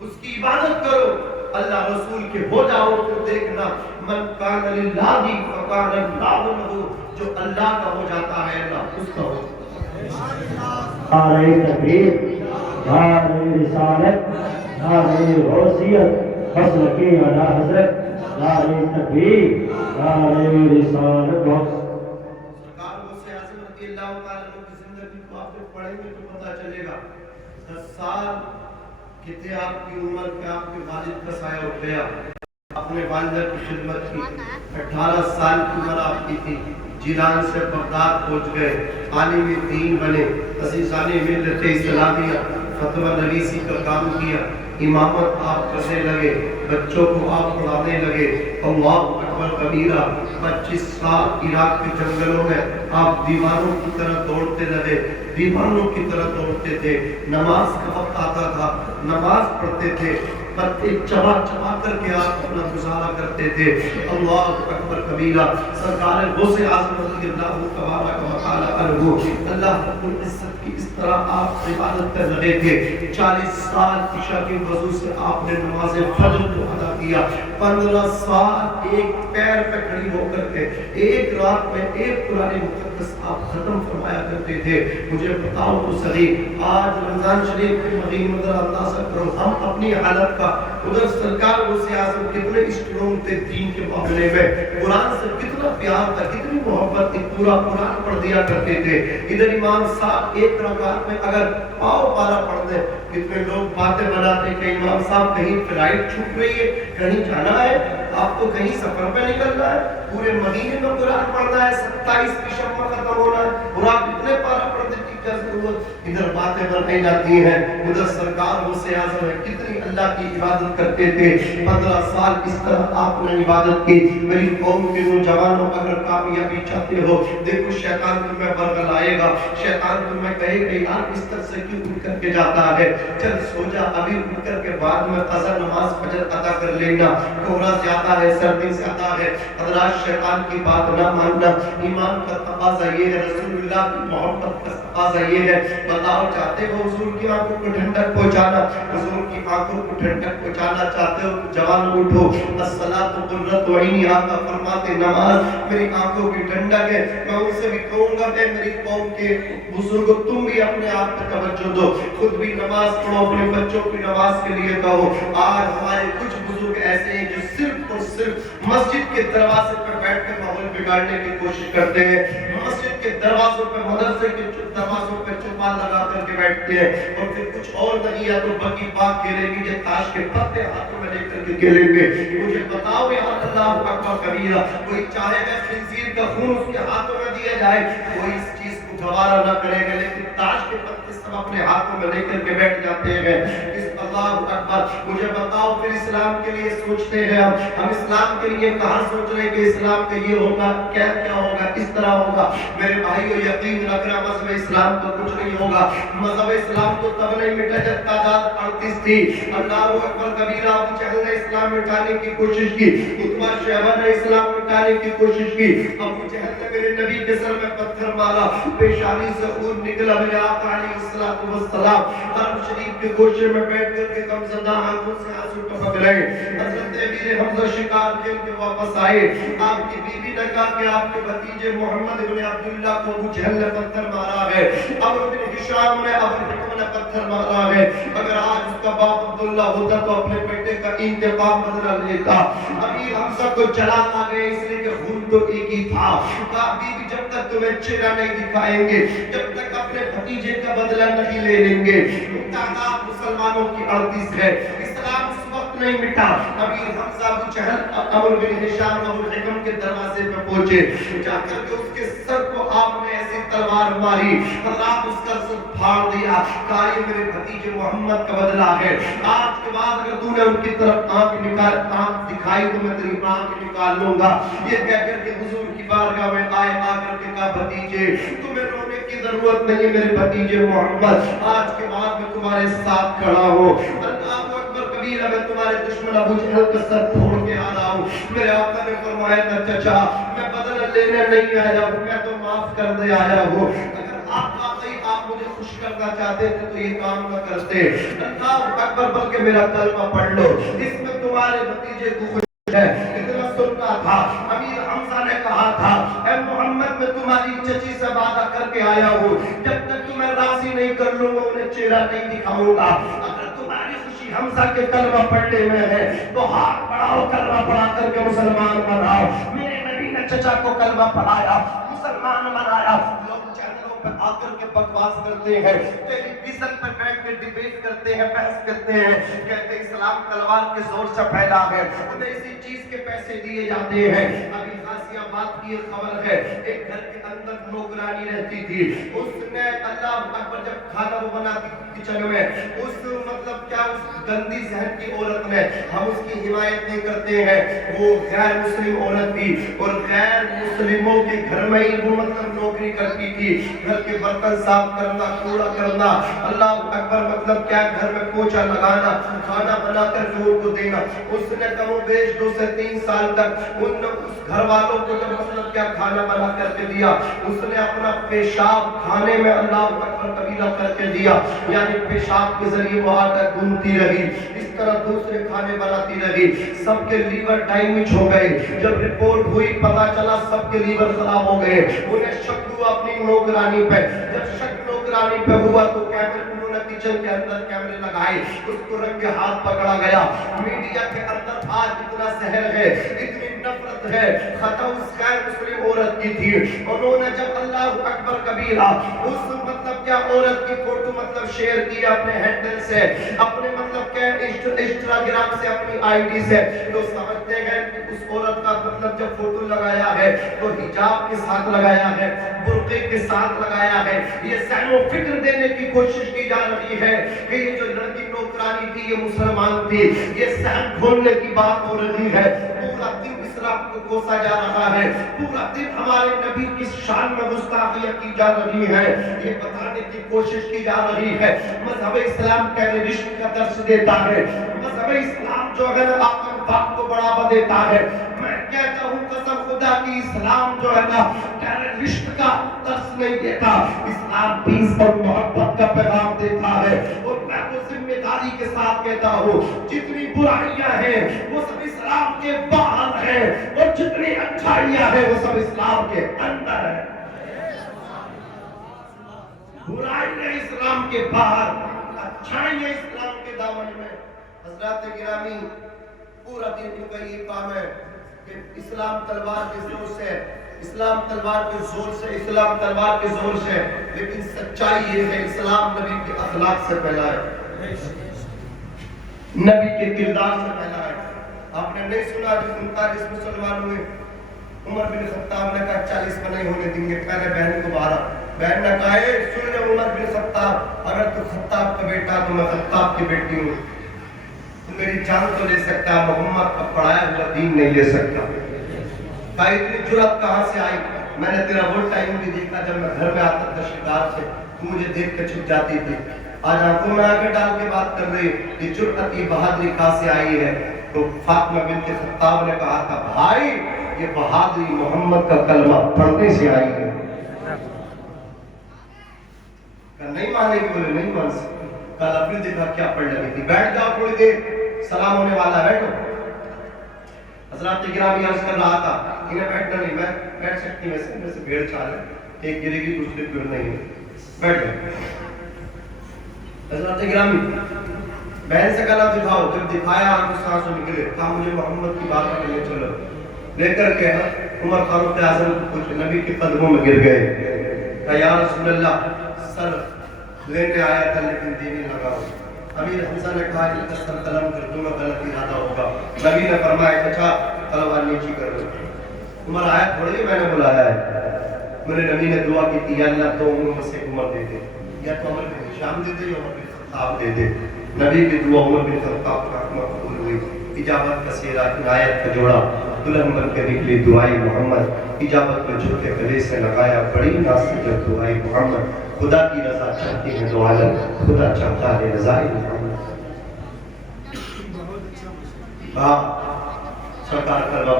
اس کی عبادت کرو، اللہ رسول کے ہو جاؤ تو دیکھنا من کان للہ فکان اللہ لہ، جو اللہ کا ہو جاتا ہے اللہ اس کا ہو جاتا ہے۔ نعرہ تکبیر، نعرہ رسالت، نعرہ غوثیت، مسلک اعلیٰ حضرت، نعرہ تکبیر، نعرہ رسالت۔ سرکار غوث اعظم رضی اللہ تعالیٰ عنہ کی زندگی کو آپ جب پڑھیں گے تو پتہ چلے گا 10 سال کتنے آپ کی عمر پہ آپ کے والد کا سایہ اٹھ گیا، اپنے والدہ کی خدمت کی۔ 18 سال کی عمر آپ کی تھی، جیلان سے بغداد پہنچ گئے، عالم دین بنے، عزیزان ملت اسلامیہ، فتویٰ نویسی کا کام کیا، امامت آپ کرنے لگے، بچوں کو آپ پڑھانے لگے۔ اللہ اکبر کبیرہ، 25 سال عراق کے جنگلوں میں آپ دیوانوں کی طرح دوڑتے لگے، دیوانوں کی طرح دوڑتے تھے۔ نماز کا وقت آتا تھا، نماز پڑھتے تھے، پتے چبا چبا کر کے آپ اپنا گزارا کرتے تھے۔ اللہ اکبر کبیرہ، سرکار غوث اعظم رضی اللہ تبارک و تعالی عنہ، اللہ رب العزت کی اس طرح آپ عبادت کر رہے تھے۔ 40 سال عشاء کے وضو سے آپ نے نماز فجر کو ادا کیا۔ 15 سال ایک پیر پہ کھڑی ہو کر کے ایک رات میں ایک قرآن مقدس آپ ختم فرمایا کرتے تھے۔ مجھے بتاؤ تو صحیح، آج رمضان شریف کے مہینے میں اندازہ کرو ہم اپنی حالت کا، ادھر سرکار غوث اعظم کتنے اسٹرونگ تھے دین کے معاملے میں، قرآن سے کتنا پیار تھا، کتنی محبت تھی، پورا قرآن پڑھ دیا کرتے تھے۔ ادھر امام صاحب ایک رکعت میں اگر پاؤ پارا پڑھ دیں، کتنے لوگ باتیں بناتے کہ امام صاحب کہیں فلائٹ چھوٹ رہی ہے، کہیں جانا ہے، آپ کو کہیں سفر پہ نکلنا ہے، پورے مہینے میں قرآن پڑھنا ہے، 27 کی شب میں ختم ہونا ہے، اور آپ اتنے پارا پڑھتے کی کیا ضرورت؟ ادھر باتیں بنائی جاتی ہیں، ادھر سرکار غوث اعظم ہے کتنی اللہ کی عبادت کرتے تھے۔ 15 سال اس طرح آپ نے عبادت کی۔ میری قوم کے نوجوانوں اگر کامیابی چاہتے ہو، دیکھو شیطان تمہیں برگل آئے گا، شیطان تمہیں کہے کہ یار اس طرح سے کیوں اٹھ کر کے جاتا ہے، چل سو جا، ابھی اٹھ کر کے بعد میں قضا نماز فجر ادا کر لینا، کوہرا زیادہ ہے، سردی زیادہ ہے۔ حضرات شیطان کی بات نہ ماننا، ایمان کا تقاضا یہ ہے، رسول اللہ کی محبت کا تقاضا یہ ہے۔ بتاؤ چاہتے ہو حضور کی آنکھوں کو ٹھنڈک پہنچانا، حضور کی آنکھوں کو ٹھنڈک پہنچانا چاہتے ہو تو جوان اٹھو، الصلاۃ قرۃ عینی، آقا فرماتے نماز میری آنکھوں کی ٹھنڈک ہے۔ میں ان سے بھی کہوں گا کہ میری قوم کے بزرگوں تم بھی اپنے آپ پر توجہ دو، خود بھی نماز پڑھو، اپنے بچوں کی نماز کے لیے کہو۔ آج ہمارے کچھ بزرگ ایسے ہیں جو صرف اور صرف مسجد کے دروازے پر بیٹھ کر ماحول بگاڑنے کی کوشش کرتے ہیں، مسجد کے دروازوں پر، مدرسے کے دروازوں پر چوپال لگا کر کے بیٹھتے ہیں، اور پھر کچھ اور نہیں، یا تو بگی باغ کھیلیں گے یا تاش کے پتے ہاتھوں میں لے کر کے کھیلیں گے۔ مجھے بتاؤ یا اللہ اکبر کبیرہ، کوئی چاہے گا خنزیر کا خون اس کے ہاتھوں میں دیا جائے، کوئی اس چیز کو گوارا نہ کرے گا، لیکن تاش کے پتے سب اپنے ہاتھوں میں لے کر کے بیٹھ جاتے ہیں۔ اس اللہ اکبر، مجھے بتاؤ پھر اسلام کے لیے سوچتے ہیں ہم اسلام کے لیے کہاں سوچ رہے ہیں کہ اسلام کا یہ ہوگا، کیا کیا ہوگا، اس طرح ہوگا۔ میرے بھائیو یقین رکھنا مذہب اسلام تو کچھ نہیں ہوگا، مذہب اسلام تو تب نہیں مٹا جب تعداد 38 تھی۔ اللہ اکبر کبیرہ، ابو جہل نے اسلام مٹانے کی کوشش کی، عتبہ شیبہ نے اسلام مٹانے کی کوشش کی، ابو جہل نے میرے نبی کے سر میں پتھر مارا، پیشانی سے خون نکلا، میرے آقا علیہ السلام حرم شریف کے گوشے میں بیٹھ کر کے غم زدہ آنکھوں سے آنسو ٹپک رہے۔ حضرت امیر حمزہ شکار کھیل کے واپس آئے، آپ کی بیوی نے کہا کہ آپ کے بھتیجے محمد بن عبداللہ کو ابو جہل نے پتھر مارا ہے، عمرو بن ہشام نے ابو الحکم نے پتھر مارا ہے، اگر آج اس کا باپ عبداللہ ہوتا تو اپنے بیٹے کا انتقام بدلا لیتا۔ امیر حمزہ کو جلاتا گئے اس لیے کہ خون تو ایک ہی تھا۔ کہا بیوی جب تک تمہیں چہرہ نہیں دکھائیں گے، جب تک اپنے بھتیجے کا بدلہ نہیں لے لیں گے۔ تعداد مسلمانوں کی 38 ہے، اسلام اس وقت نہیں مٹا۔ امیر حمزہ ابو جہل عمرو بن ہشام ابو الحکم کے دروازے پہ پہنچے، جا کر کے اس کے سر کو آپ نے ایسی تلوار ماری، اللہ اس کا سر پھاڑ دیا، کہا یہ میرے بھتیجے محمد کا بدلہ ہے، آج کے بعد اگر تو نے ان کی طرف آنکھ دکھائی تو میں تیری آنکھ نکال لوں گا۔ یہ کہہ کر کے حضور کی بارگاہ میں آئے، آ کر کے کہا بھتیجے تمہیں رونے کی ضرورت نہیں ہے میرے بھتیجے محمد، آج کے بعد میں تمہارے ساتھ کھڑا ہوں، اللہ اکبر کبیرہ، میں تمہارے دشمن ابو جہل کا سر پھوڑ کے آ رہا ہوں۔ میرے آقا نے فرمایا تھا چچا میں بدلہ لینے نہیں آیا ہوں، میں تو معاف کر دے آیا ہوں، اگر آپ واقعی آپ مجھے خوش کرنا چاہتے تھے تو یہ کام نہ کرتے. اللہ اکبر, بلکہ میرا کلمہ پڑھ لو, اس میں تمہارے بھتیجے کو خوش ہے. اتنا سننا تھا. امیر حمزہ نے کہا تھا, اے محمد میں تمہاری چچی سے وعدہ کر کے آیا ہوں, جب تک تمہیں راضی نہیں کر لوں گا انہیں چہرہ نہیں دکھاؤں گا. اگر تمہاری خوشی حمزہ کے کلمہ پڑھنے میں ہے تو ہاتھ بڑھاؤ, کلمہ پڑھا کر کے مسلمان بناؤ. میرے نبی نے چچا کو کلمہ پڑھایا, مسلمان بنایا. لوگ چینلوں پہ آ کر کے بکواس کرتے ہیں, ٹیلی ویژن پہ بیٹھ کے ڈیبیٹ کرتے ہیں, بحث کرتے ہیں, کہتے ہیں اسلام تلوار کے زور سے پھیلا ہے, انہیں اسی چیز کے پیسے دیے جاتے ہیں. ابھی غازی آباد کی ایک خبر ہے, ایک گھر کے اندر نوکرانی رہتی تھی, اس نے اللہ اکبر جب کھانا وہ بناتی کچن میں, اس مطلب کیا اس گندی ذہن کی عورت نے, ہم اس کی حمایت نہیں کرتے ہیں, وہ غیر مسلم عورت تھی اور غیر مسلموں کے گھر میں ہی وہ مطلب نوکری کرتی تھی, گھر کے برتن صاف کرنا, کوڑا کرنا, اللہ اکبر مطلب کیا گھر میں پوچھا لگانا, کھانا بنا کر لوگوں کو دینا. اس نے کم و بیش 2 سے 3 سال تک اس گھر والوں کو جب مطلب کیا کھانا بنا کر کے دیا, اس نے اپنا پیشاب کھانے میں اللہ اکبر کبیرہ کر کے دیا, یعنی پیشاب کے ذریعے وہ آٹا گوندتی رہی, اس طرح دوسرے کھانے بناتی رہی. سب کے لیور ڈیمیج ہو گئے. جب رپورٹ ہوئی پتا چلا سب کے لیور خراب ہو گئے. انہیں شک ہوا اپنی نوکرانی پہ. جب شک نوکرانی پہ ہوا تو کیمرے انہوں نے کچن کے اندر کیمرے لگائے, اس کو رنگ کے ہاتھ پکڑا گیا. میڈیا کے اندر آج اتنا زہر ہے, اتنی نفرت ہے, خطا اس غیر مسلم عورت کی تھی. انہوں نے جب اللہ اکبر کبیرہ اس مطلب کیا عورت کی فوٹو مطلب شیئر کی اپنے ہینڈل سے, اپنے مطلب کیا انسٹاگرام سے, اپنی آئی ڈی سے, تو سمجھتے ہیں کہ اس عورت کا مطلب جب فوٹو لگایا ہے تو حجاب کے ساتھ لگایا ہے, برقعے کے ساتھ لگایا ہے. یہ ذہن و فکر دینے کی کوشش کی جا رہی ہے کہ یہ جو لڑکی نوکرانی تھی یہ مسلمان تھی, یہ ذہن کھولنے کی بات ہو رہی ہے. پورا دن اسلام کو کوسا جا رہا ہے, پورا دن ہمارے نبی کی شان میں گستاخیاں کی جا رہی ہے, یہ بتانے کی کوشش کی جا رہی ہے مذہب اسلام ٹیررسٹ کا درس دیتا ہے, مذہب اسلام جو ہے نا آتنکواد کو بڑھاوا دیتا ہے. میں کہتا ہوں قسم خدا کی, اسلام جو ہے نا ٹیررسٹ کا درس نہیں دیتا, اسلام پیس اور محبت کا پیغام دیتا ہے. اور میں وہ ذمہ داری کے ساتھ کہتا ہوں جتنی برائیاں ہیں وہ سب اسلام کے باہر ہیں, اور جتنی اچھائیاں ہیں وہ سب اسلام کے اندر ہیں. برائیاں اسلام کے باہر, اچھائیاں اسلام کے دامن میں. حضرات گرامی, پورا دن ان کا یہ کام ہے کہ اسلام تلوار کے زور سے, اسلام تلوار کے زور سے, اسلام تلوار کے زور سے, لیکن سچائی یہ ہے اسلام نبی کے اخلاق سے پھیلا ہے, نبی کے کردار سے پھیلا ہے. آپ نے نہیں سنا جو 39 مسلمان ہوئے, عمر بن خطاب نے کہا 40 میں نہیں ہونے دیں گے, پہلے بہن کو مارا. بہن نے کہا سن لے عمر بن خطاب, اگر تو خطاب کا بیٹا تو میں خطاب کی بیٹی ہوں, تو میری جان تو لے سکتا, محمد کا پڑھایا ہوا دین نہیں لے سکتا. کہا اتنی جرأت کہاں سے آئی؟ میں نے تیرا وہ ٹائم بھی دیکھا جب میں گھر میں آتا تھا شکار سے, تو مجھے دیکھ کے چھپ جاتی تھی. آج آنکھوں میں آنکھیں ڈال کے بات کر رہی, یہ جرأت یہ بہادری کہاں سے آئی ہے؟ تو فاطمہ بنت خطاب نے کہا تھا بھائی یہ بہادری محمد کا کلمہ پڑھنے سے آئی ہے. نہیں مانے گی, بولے نہیں مان سکتے. کل اپنی دیکھا کیا پڑھ لگی تھی, بیٹھ جاؤ تھوڑی دیر, سلام ہونے والا ہے, بیٹھو. حضرات گرامی عرض کر رہا تھا, انہیں بیٹھنا نہیں, میں بیٹھ سکتی, ویسے بھیڑ چال ہے, ایک گرے گی دوسری بھیڑ نہیں ہے, بیٹھ جاؤ. حضرات گرامی, بہن سے کلام دکھاؤ, جب دکھایا آنکھ سے آنسو نکلے, کہا مجھے محمد کی بات کرنے چلو. لے کر کے عمر فاروق اعظم کو کچھ نبی کے قدموں میں گر گئے, کہا یا رسول اللہ سر لینے آیا تھا لیکن دینے لگا. امیر حمزہ نے کہا کہ سر قلم کر دوں گا, غلط ارادہ ہوگا. نبی نے فرمایا اچھا تلوار نیچی کر دو. عمر آیا تھوڑی میں نے بلایا ہے, میرے نبی نے دعا کی تھی, یا اللہ تو عمر سے عمر دے دے, یا تو عمر بن ہشام دے دے, یا عمر بن خطاب دے دے. نبی کی دعا عمر بن خطاب کا مقبول ہوئی. اجابت کا سیرا عنایت کا جوڑا, دلہن بن کے نکلی دعائی محمد. اجابت کو جھکے گلے سے لگایا, بڑی ناصر جب دعائی محمد. خدا کی رضا چاہتی ہے دو عالم, خدا چاہتا ہے رضائی محمد. ہاں سرکار کلمہ